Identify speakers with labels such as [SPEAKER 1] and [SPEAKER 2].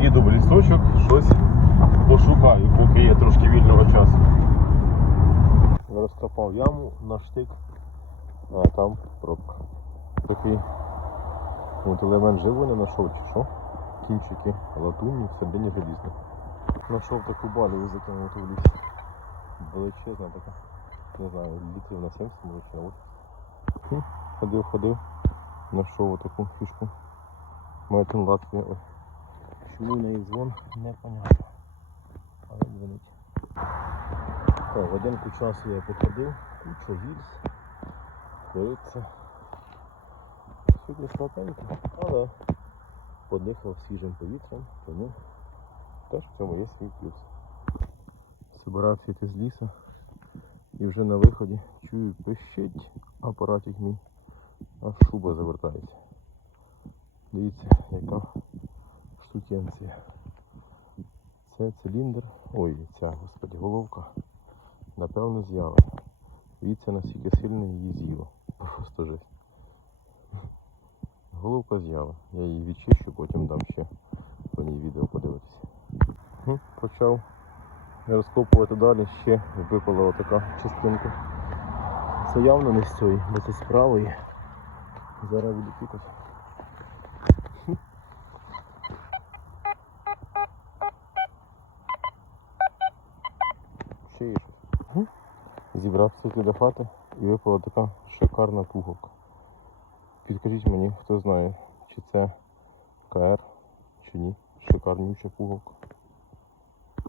[SPEAKER 1] заїду в лісочок, щось пошукаю, поки є трошки вільного часу. Розкопав яму на штик, ну, а там пробка. Такий от елемент живу не знайшов чи що. Кінчики латунні, всередині залізні. Знайшов таку балію закинуту в ліс. Величезна така. Не знаю, літрів на 70 може чи на 80. Ходив, ходив, знайшов таку фішку. Мартин Латвія. Неї дзвон? Непонятно. Але дзвонить. Так, годинку часу я походив, куча гільз, дивиться. Сьогодні слабенько, але подихав свіжим повітрям, тому теж в цьому є свій плюс. Збирався йти з лісу і вже на виході чую пищить апаратик мій, аж шуба завертається. Дивіться, яка штукенція. Це циліндр, ой, ця, господи, головка. Напевно, з'ява. Дивіться, наскільки сильно її з'їло. Просто жесть. Головка з'ява. Я її відчищу, потім дам ще по ній відео подивитися. Почав розкопувати далі, ще випала отака частинка. Це явно не з цієї, бо це з правої. Зараз відлетіть. Ще є щось. Зібрався тут до хати і випала така шикарна пуговка. Підкажіть мені, хто знає, чи це КР, чи ні. Шикарнюча пуговка.